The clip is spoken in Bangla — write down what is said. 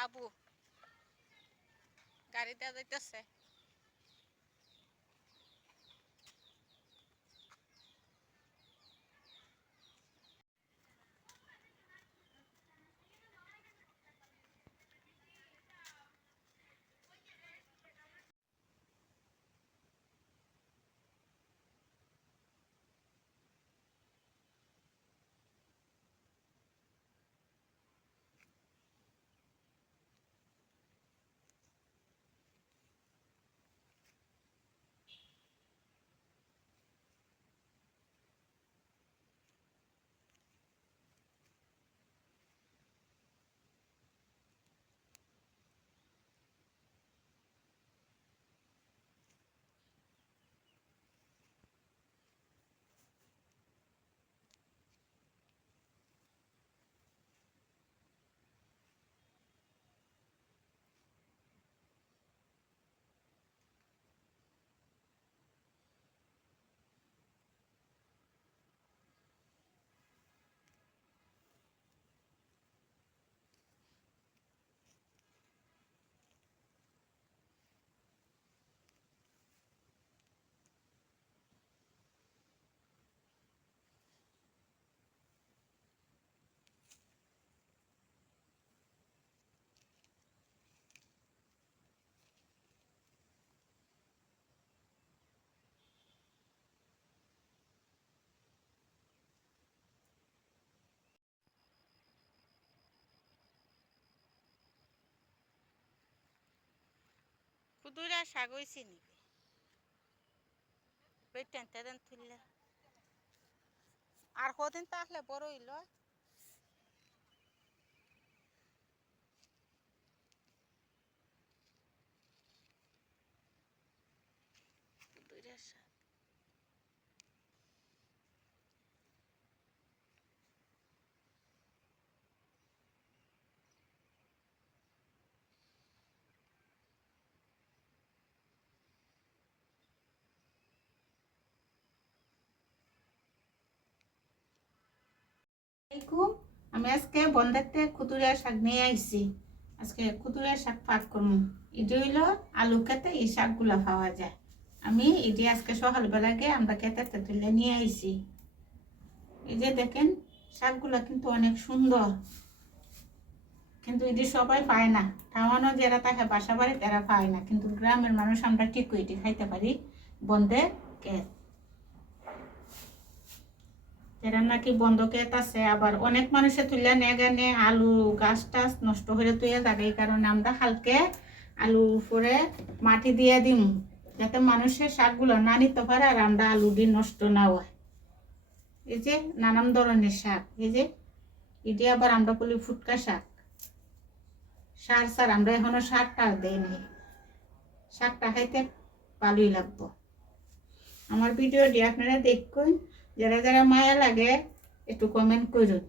বাবু। গাড়িতে যাইতেছে। কুদুরা শাক হইছি নিবি বেটেন তেদেন তুললে আর কদিন তাহলে বড় হইল কুদুরা শাক আমি আজকে বন্ধাতে খুতুরিয়া শাক নিয়ে আইছি। আজকে খুতুরিয়া শাক পাক করব এটি হইল আলু খেতে এই শাকগুলা পাওয়া যায়। আমি এটি আজকে সকালবেলাকে আমরা খেতে তুলে নিয়ে আইছি। এই যে দেখেন, শাকগুলা কিন্তু অনেক সুন্দর। কিন্তু এটি সবাই পায় না। টাউনও যারা থাকে, বাসা বাড়ি তারা পায় না। কিন্তু গ্রামের মানুষ আমরা ঠিক এটি খাইতে পারি। বন্ধে খেত এরা নাকি বন্ধ কেত আছে, আবার অনেক মানুষে তুলে নে গানে আলু, গাছ টাছ নষ্ট হয়ে তুই থাকে এই কারণে আমরা হালকে আলু উপরে মাটি দিয়ে দিম, যাতে মানুষের শাকগুলো না নিতে পারে আর আমরা আলু দিয়ে নষ্ট না হয়। এই যে নানান ধরনের শাক, এই যে এটি আবার আমরা বলি ফুটকা শাক। সার সার, আমরা এখনও সার টার দেয়নি শাকটা খাইতে ভালোই লাগবো। আমার ভিডিওটি আপনারা দেখুন। যারা যারা মায়া লাগে একটু কমেন্ট করুন